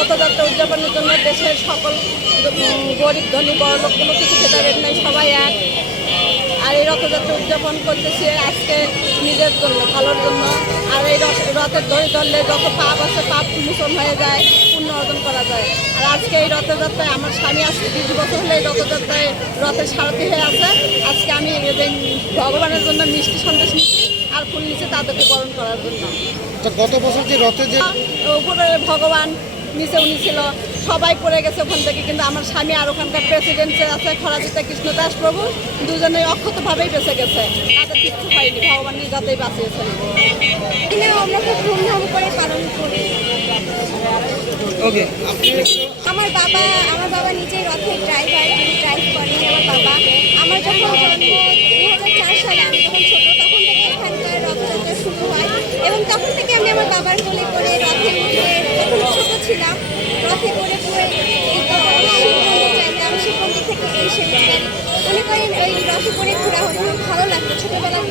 রথযাত্রা উদযাপনের জন্য দেশের সকল গরিব ধনী বড় লোক কোনো কিছু ভেদাভেদ নেই সবাই এক। আর এই রথযাত্রা উদযাপন করতেছি আজকে নিজের জন্য ভালোর জন্য। আর এই রথ- রথের দড়ি ধরলে যত পাপ আছে পাপ মোচন হয়ে যায় পুণ্য অর্জন করা যায়। আর আজকে এই রথযাত্রায় আমার স্বামী আজকে বিশ বছর হলে এই রথযাত্রায় রথের সারথি হয়ে আছে। আজকে আমি এই যে ভগবানের জন্য মিষ্টি সন্দেশ নিচ্ছি আর ফুল নিচ্ছি তাদেরকে বরণ করার জন্য। গত বছর যে রথে যে উপরে ভগবান নিচে উনি ছিল সবাই পড়ে গেছে ওখান থেকে কিন্তু আমার স্বামী আর ওখানকার প্রেসিডেন্ট আছে খরাজিতা কৃষ্ণ দাস প্রভু দুজনে অক্ষতভাবেই বেঁচে গেছে। তাদের কিচ্ছু হয়নি ভগবান নিজাতেই বাঁচিয়েছেন আমরা খুব ধুমধাম করে পালন করি। ওকে আমার বাবা আমার বাবা নিজেই রথের ড্রাইভার যিনি ড্রাইভ করেন আমার বাবা। আমার যখন জন্ম দু হাজার চার সালে আমি যখন ছোট তখন থেকে এখানকার রথযাত্রা শুরু হয়। এবং তখন থেকে আমি আমার বাবার কোলে করে রথে উঠে যখন ছোট ছিলাম রথে করে পুরো এই তো শিব মন্দির যাইতাম শিব মন্দির থেকে এসে মনে করেন ওই রথে করে ঘোরা হতো ভালো লাগতো। ছোটোবেলার